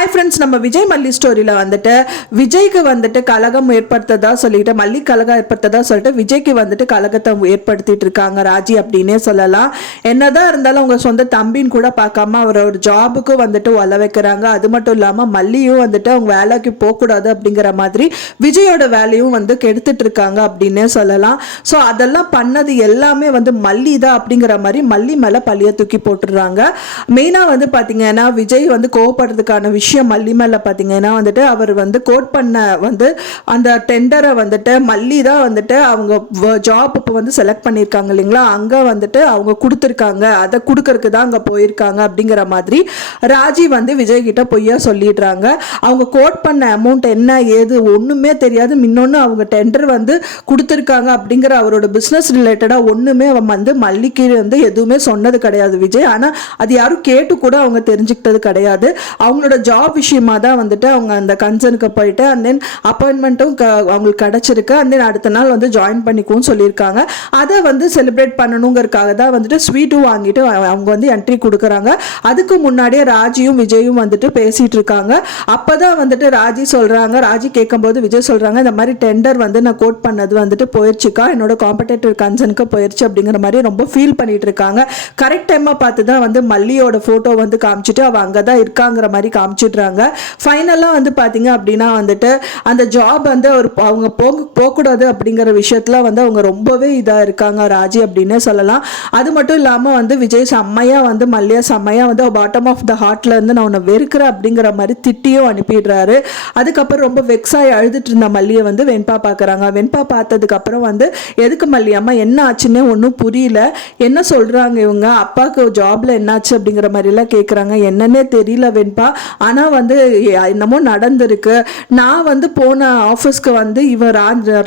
Hi friends, நம்ம விஜய் மல்லி ஸ்டோரியில் வந்துட்டு விஜய்க்கு வந்துட்டு கலகம் ஏற்படுத்ததா சொல்லிட்டு மல்லி கலகம் ஏற்படுத்ததா சொல்லிட்டு விஜய்க்கு வந்துட்டு கலகத்தை ஏற்படுத்திட்டு இருக்காங்க ராஜி அப்படின்னே சொல்லலாம். என்னதான் இருந்தாலும் அவங்க சொந்த தம்பின்னு கூட பார்க்காம அவரோட ஜாபுக்கும் வந்துட்டு ஒல வைக்கிறாங்க. அது மட்டும் இல்லாமல் மல்லியும் வந்துட்டு அவங்க வேலைக்கு போகக்கூடாது அப்படிங்கிற மாதிரி விஜயோட வேலையும் வந்து கெடுத்துட்டு இருக்காங்க அப்படின்னே சொல்லலாம். ஸோ அதெல்லாம் பண்ணது எல்லாமே வந்து மல்லி தான் அப்படிங்கிற மாதிரி மல்லி மேலே பழிய தூக்கி போட்டுடுறாங்க. மெயினாக வந்து பார்த்தீங்கன்னா விஜய் வந்து கோவப்படுறதுக்கான விஷயம் மல்லி மேல பாத்தீங்கன்னா வந்துட்டு அவர் வந்து கோட் பண்ண வந்து அந்த டெண்டரை வந்துட்டு மல்லி தான் வந்துட்டு அவங்க ஜாப் இப்போ வந்து செலக்ட் பண்ணியிருக்காங்க இல்லைங்களா, அங்க வந்துட்டு அவங்க கொடுத்துருக்காங்க, அதை கொடுக்கறதுக்கு தான் அங்க போயிருக்காங்க அப்படிங்கிற மாதிரி ராஜி வந்து விஜய் கிட்ட பொய்யா சொல்லிடுறாங்க. அவங்க கோட் பண்ண அமௌண்ட் என்ன ஏது ஒண்ணுமே தெரியாது. இன்னொன்னு அவங்க டெண்டர் வந்து கொடுத்துருக்காங்க அப்படிங்கிற அவரோட பிசினஸ் ரிலேட்டடா ஒண்ணுமே அவன் வந்து மல்லிக்கு வந்து எதுவுமே சொன்னது கிடையாது விஜய். ஆனா அது யாரும் கேட்டு கூட அவங்க தெரிஞ்சுக்கிட்டது கிடையாது. அவங்களோட ஜாப் விஷயமா தான் வந்துட்டு அவங்க அந்த கன்சர்னுக்கு போயிட்டு அண்ட் தென் அப்பாயின்மெண்ட்டும் அவங்களுக்கு கிடைச்சிருக்கு. அண்ட் தென் அடுத்த நாள் வந்து ஜாயின் பண்ணிக்கவும் சொல்லியிருக்காங்க. அதை வந்து செலிப்ரேட் பண்ணணுங்கிறதுக்காக தான் வந்துட்டு ஸ்வீட்டும் வாங்கிட்டு அவங்க வந்து என்ட்ரி கொடுக்குறாங்க. அதுக்கு முன்னாடியே ராஜியும் விஜயும் வந்துட்டு பேசிட்டு இருக்காங்க. அப்பதான் வந்துட்டு ராஜி கேட்கும்போது விஜய் சொல்றாங்க, இந்த மாதிரி டெண்டர் வந்து நான் கோட் பண்ணது வந்துட்டு போயிடுச்சுக்கா, என்னோட காம்படேட்டிவ் கன்சர்னுக்கு போயிடுச்சு அப்படிங்கிற மாதிரி ரொம்ப ஃபீல் பண்ணிட்டு இருக்காங்க. கரெக்ட் டைமா பார்த்து தான் வந்து மல்லியோட போட்டோ வந்து காமிச்சிட்டு அவ அங்கதான் இருக்காங்கிற மாதிரி காமிச்சிடுறாங்க. ஃபைனலாக வந்து பார்த்தீங்க அப்படின்னா வந்துட்டு அந்த ஜாப் வந்து அவங்க போகக்கூடாது அப்படிங்கிற விஷயத்துல வந்து அவங்க ரொம்பவே இதாக இருக்காங்க ராஜி அப்படின்னே சொல்லலாம். அது மட்டும் இல்லாமல் வந்து விஜய் செம்மையாக வந்து மல்லியா செம்மையாக வந்து பாட்டம் ஆஃப் த ஹார்ட்ல இருந்து நான் உன்னை வெறுக்கிறேன் அப்படிங்கிற மாதிரி திட்டியும் அனுப்பிடுறாரு. அதுக்கப்புறம் ரொம்ப வெக்ஸாகி அழுதுட்டு இருந்த மல்லியை வந்து வெண்பா பார்க்குறாங்க. வெண்பா பார்த்ததுக்கு அப்புறம் வந்து எதுக்கு மல்லியம்மா என்ன ஆச்சுன்னே ஒன்றும் புரியல, என்ன சொல்றாங்க இவங்க, அப்பாவுக்கு ஜாப்ல என்னாச்சு அப்படிங்கிற மாதிரிலாம் கேட்குறாங்க. என்னன்னே தெரியல வெண்பா, ஆனால் வந்து என்னமோ நடந்திருக்கு. நான் வந்து போன ஆஃபீஸ்க்கு வந்து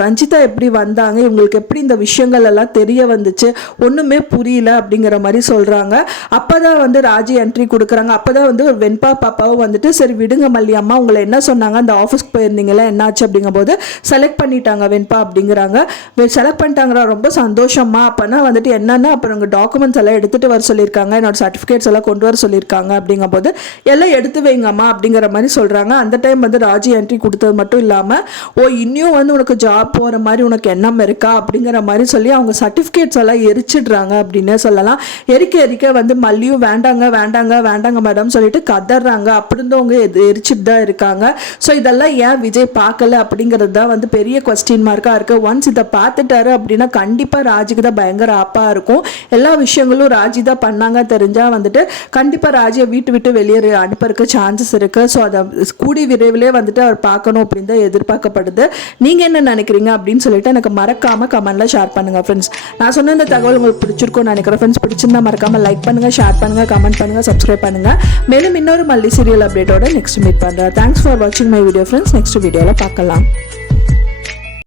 ரஞ்சிதா எப்படி வந்தாங்க, இவங்களுக்கு எப்படி இந்த விஷயங்கள் எல்லாம் தெரிய வந்துச்சு, ஒன்றுமே புரியல அப்படிங்கிற மாதிரி சொல்கிறாங்க. அப்போ தான் வந்து ராஜி என்ட்ரி கொடுக்குறாங்க. அப்போ தான் வந்து வெண்பா பாப்பாவும் வந்துட்டு சரி விடுங்க மல்லி அம்மா, உங்களை என்ன சொன்னாங்க, அந்த ஆஃபீஸ்க்கு போயிருந்தீங்களா என்னாச்சு அப்படிங்கும் போது செலக்ட் பண்ணிட்டாங்க வெண்பா அப்படிங்கிறாங்க. செலக்ட் பண்ணிட்டாங்க, ரொம்ப சந்தோஷமா. அப்போனா வந்துட்டு என்னன்னா அப்புறம் உங்கள் டாக்குமெண்ட்ஸ் எல்லாம் எடுத்துகிட்டு வர சொல்லியிருக்காங்க, என்னோட சர்டிஃபிகேட்ஸ் எல்லாம் கொண்டு வர சொல்லியிருக்காங்க அப்படிங்கும் போது எல்லாம் எடுத்து வைங்கம்மா அப்படிங்கிற மாதிரி சொல்கிறாங்க. அந்த டைம் வந்து ராஜி என்ட்ரி கொடுத்தது மட்டும் இல்லாமல் இன்னும் வந்து உனக்கு ஜாப் போகிற மாதிரி உனக்கு எண்ணம் இருக்கா அப்படிங்கிற மாதிரி சொல்லி அவங்க சர்டிஃபிகேட்ஸ் எல்லாம் எரிச்சிடுறாங்க அப்படின்னே சொல்லலாம். எரிக்க வந்து மல்லியும் வேண்டாங்க மேடம் சொல்லிட்டு கதறாங்க. அப்படி இருந்தவங்க எரிச்சிட்டு தான் இருக்காங்க. ஸோ இதெல்லாம் ஏன் விஜய் பார்க்கல அப்படிங்கிறது தான் வந்து பெரிய கொஸ்டின் மார்க்காக இருக்குது. ஒன்ஸ் இதை பார்த்துட்டாரு அப்படின்னா கண்டிப்பாக ராஜிக்கு தான் பயங்கர ஆப்பாக இருக்கும். எல்லா விஷயங்களும் ராஜி தான் பண்ணாங்க தெரிஞ்சால் வந்துட்டு கண்டிப்பாக ராஜியை விட்டு வெளியே அனுப்புறதுக்கு சான்சஸ் இருக்குது. ஸோ அதை கூடி விரைவிலே வந்துட்டு அவர் பார்க்கணும் அப்படின்னு தான் எதிர்பார்க்கப்படுது. நீங்கள் என்ன நினைக்கிறீங்க அப்படின்னு சொல்லிட்டு எனக்கு மறக்காமல் கமெண்ட்ல ஷேர் பண்ணுங்கள் ஃப்ரெண்ட்ஸ். நான் சொன்ன இந்த தகவல் உங்களுக்கு பிடிச்சிருக்கும்னு நினைக்கிறேன் ஃப்ரெண்ட்ஸ். பிடிச்சிருந்தா மறக்காமல் லைக் பண்ணுங்கள், ஷேர் பண்ணுங்கள், கமெண்ட் பண்ணுங்கள், சப்ஸ்கிரைப் பண்ணுங்கள். மேலும் இன்னொரு மல்லி சீரியல் அப்டேட்டோட நெக்ஸ்ட் மீட் பண்ணுறேன். தேங்க்ஸ் ஃபார் வாட்சிங் மை வீடியோ ஃப்ரெண்ட்ஸ். நெக்ஸ்ட் வீடியோவில் பார்க்கலாம்.